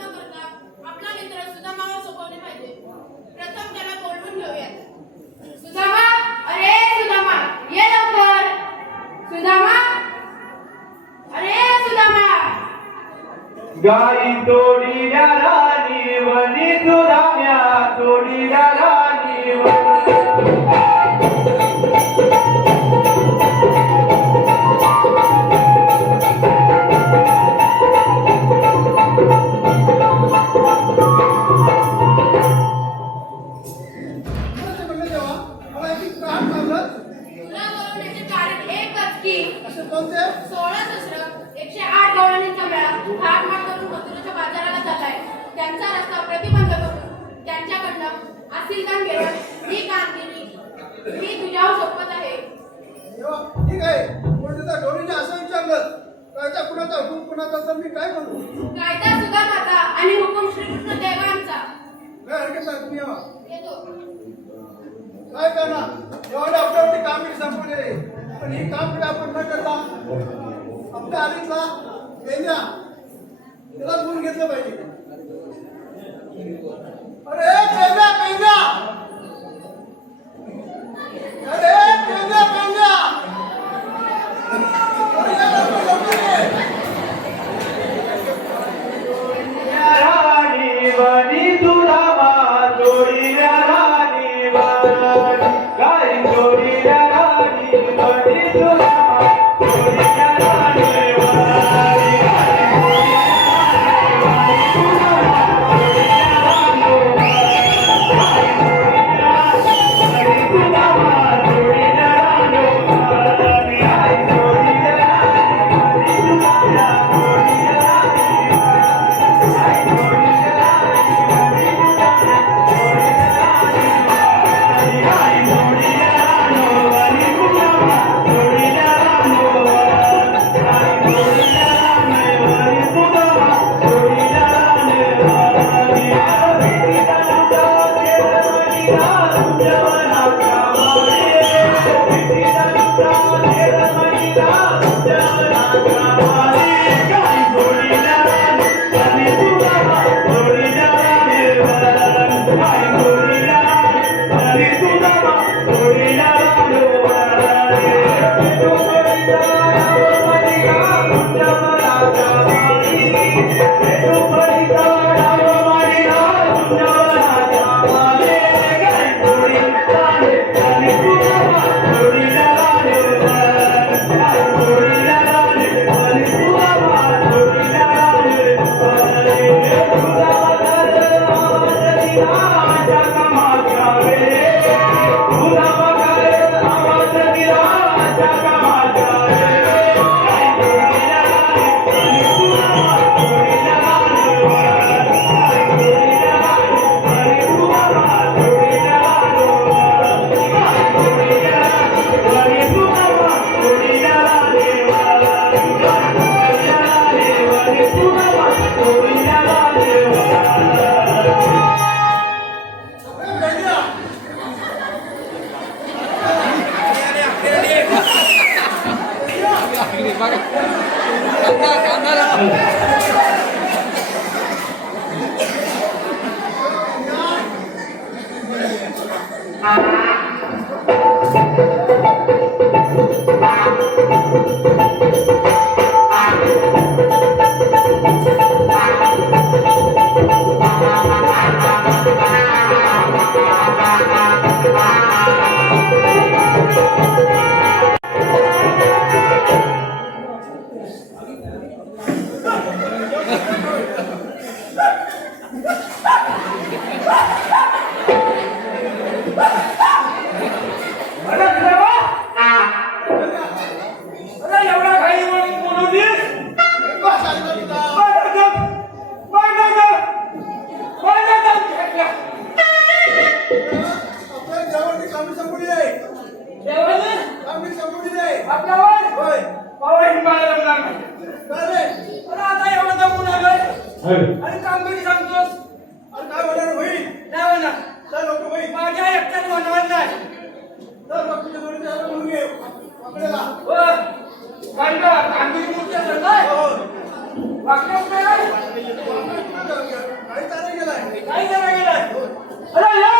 न करता आपला मित्र सुदामावर सोपवले पाहिजे. प्रथम त्याला बोलवून घेऊया सुदामा अरे सुदामा ये लवकर. सुदामा अरे सुदामा. गाई तोडी राणी वनी सुदाम्या. कोकणाचा तर मी काय म्हणू? कायदा सुद्धा माझा आणि हुकुम श्रीकृष्ण देवांचा काय हरकत आहे तुम्ही काय करणार? एवढे आपल्यावरती काम पण ही काम बी आपण न करता आपल्या आधीचा गेल्या त्याला दूर घेतलं पाहिजे. अरे गेल्या गेल्या अरे गेल्या काय करायला गेलाय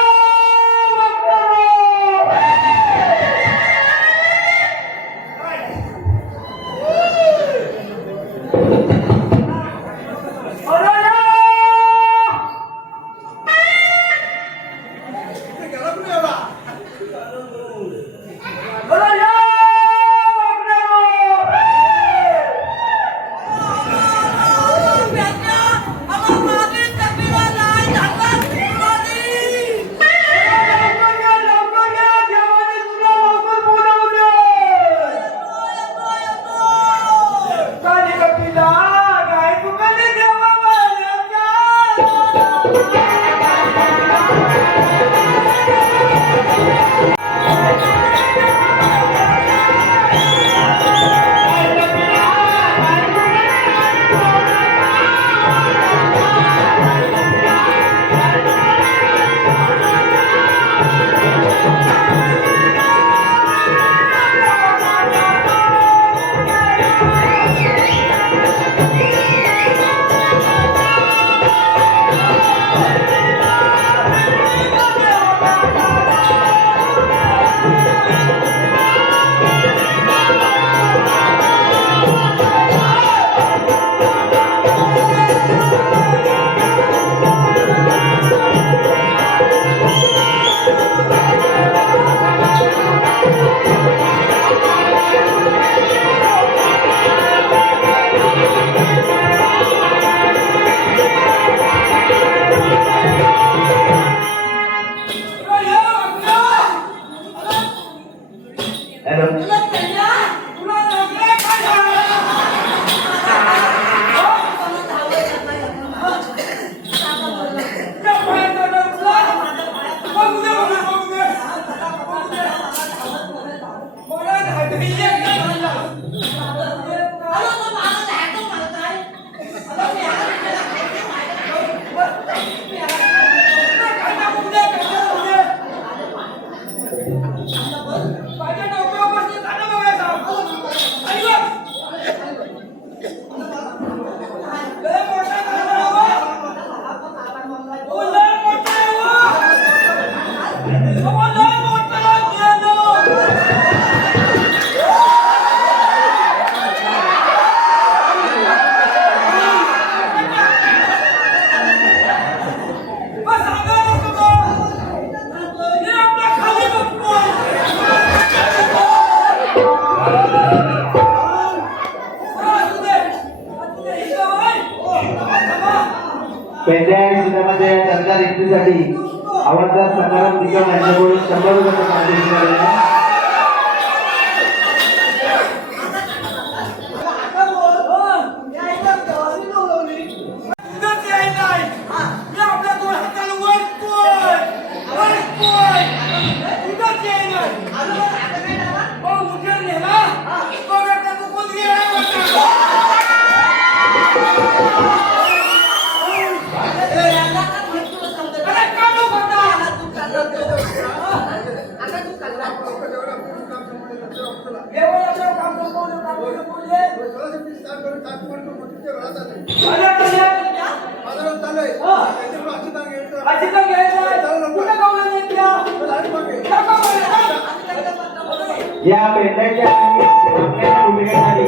या पेंडाच्या आणि आपल्या कुटुंबियांनी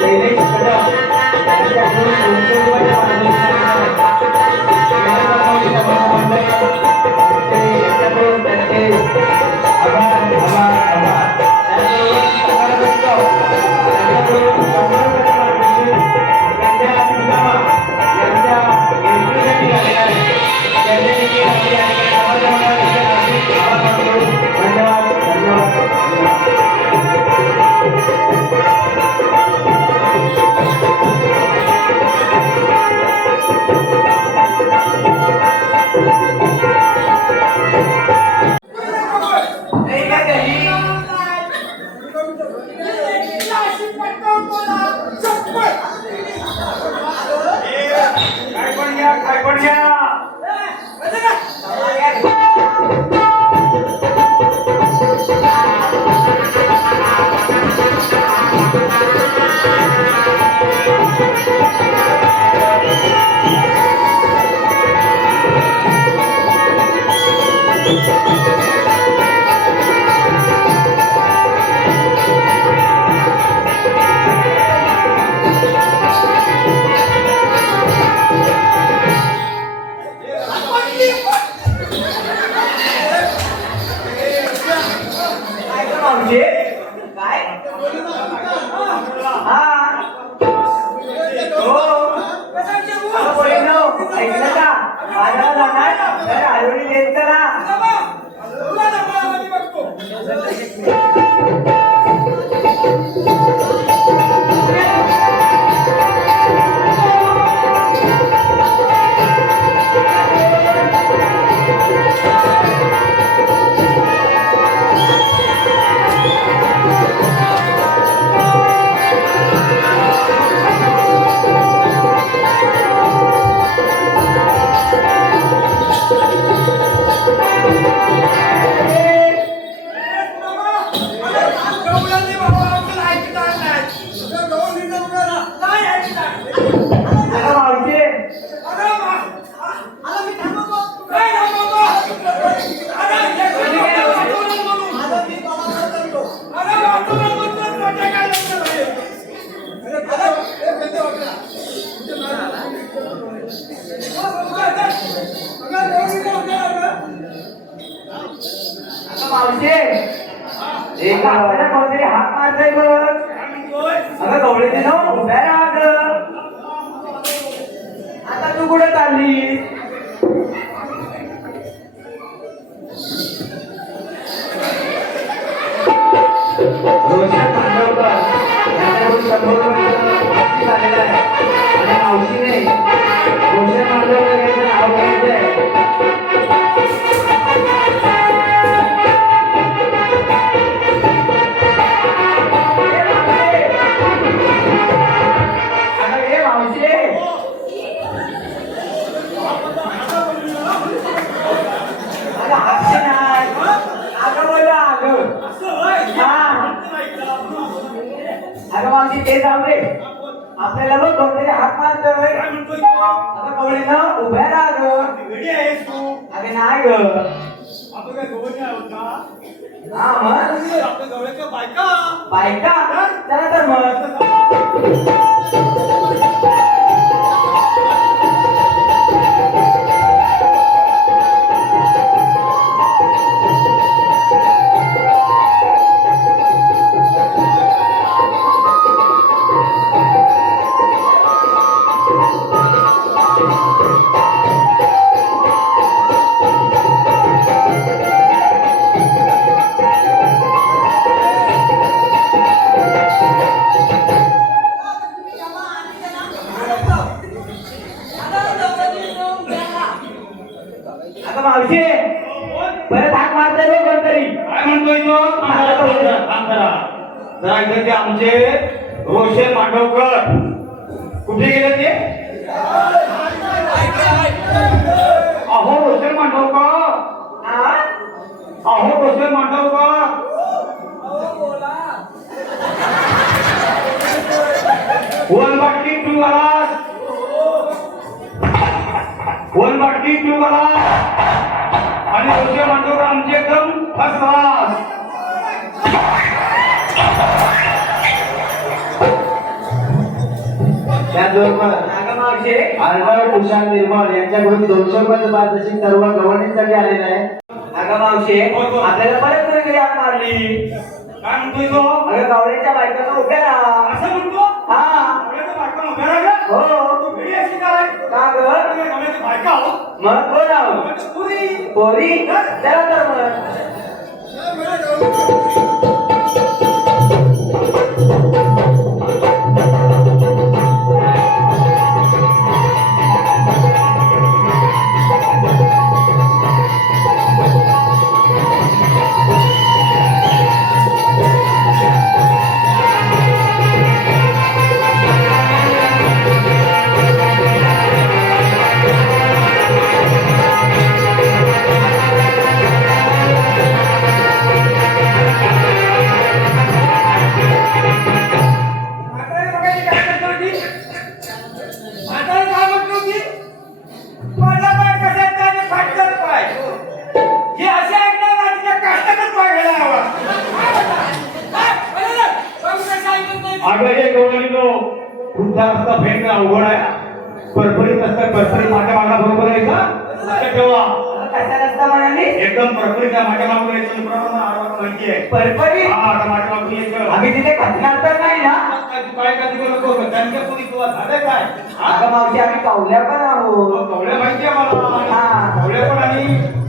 शैलेश कदम रोशन भांडवकर यांच्याकडून कठोर परिश्रम झालेला आहे आणि मावशीने आमची ते जाऊ दे आपल्याला बघ कोणतरी हात मारत आता कोणी ना उभ्या राहा ग अरे नाही ग. हा मग? बायका. बायका? चला तर मग. रोशन मांडवकर वन बाटली टू गलास वन बाटली टू गलास आणि रोशन मांडवकर आमचे एकदम फर्स्ट क्लास त्याचबरोबर तुषार निर्मळ यांच्याकडून दोनशे रुपयाचं पारितोषिक सर्व गव्हर्निंगसाठी आलेलं आहे. अगं मावशी बोल. आपल्याला परत कोणीतरी हाक मारली? काय म्हणतोय तो? अगं गवळ्याच्या बायकांना उभ्या राहा. असं म्हणतो? हा. गवळ्याचं बायका उभ्या राहिल्या? हो. तू घरी अशी काय? का ग? तुम्ही गवळ्याची बायका आहोत. मग कोण आहो? गवळ्याची पुरी. पोरी? चला तर मग. एकदम परपरीत आहे माझ्या मागून यायचं. तुला आवाज माहिती आहे. परपरी हा आता माझ्या मागून यायचं. आम्ही तिथे खचणार तर नाही ना? काय काय करू नको त्यांच्या कोणी तुला झालं काय? अगं मावशी आम्ही कावल्या पण आहोत. कवड्या माहिती आहे मला. हा. कवड्या पण आणि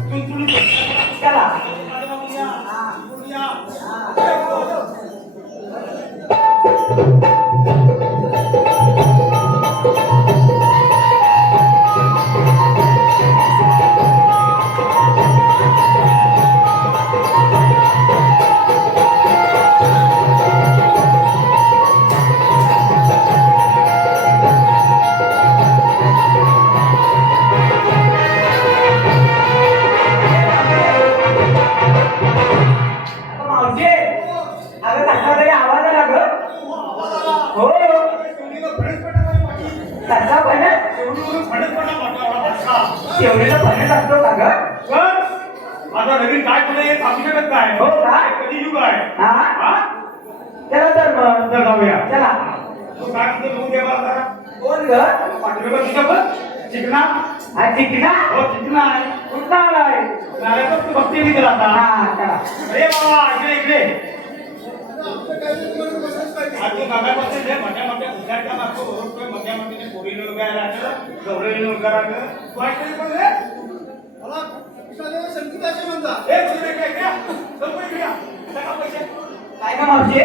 चुनचुनीत चला. कोण ग? चिकना? हा चिकना? हो चिकना आहे. कुठला आलाय नाल्या तर तू बघते मी तुला आता. हा चला अरे बाबा इकडे इकडे. पाहिजे आज जे मोठ्या मोठ्या उद्याच्या मागतो. ओळखतोय मोठ्या मोठ्या पोरीनं उभ्या राहतं गवळीनं उभ्या राहतं तू ऐकतोय पण रे मला संगीताचे तुझे काय काय? का मावशी?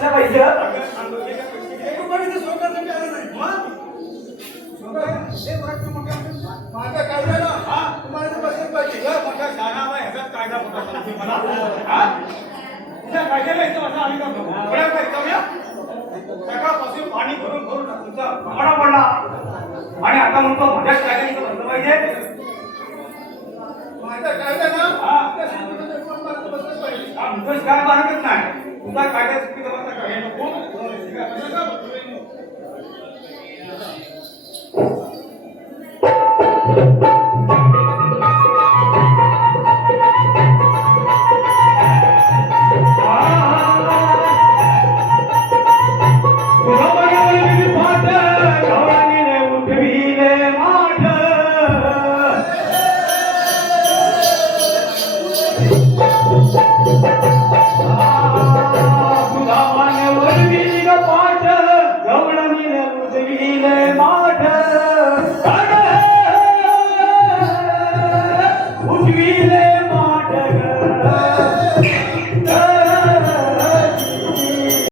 सांगतो सो माझे पैसे कसलं पैसे अगं, सांगतो ते काय पैसे दे. तू पण इथे सोडण्यासाठी आलं नाही मग? हे? तुम्हाला इथे बसलंच पाहिजे तुझा मोठा शाळा ह्याचाच कायदा सांगतोय मला. हा? तुझ्या कायद्याला इथं बसा आम्ही काय? सकाळपासून पाणी भरून भरून तुमचा भांगडा पडला आणि आता म्हणतो माझ्याच कायद्याने इथं बसलं पाहिजे बसलंच पाहिजे हा मुखस काय मारत नाही. तुझा कायद्यात तुम्ही जमा नका.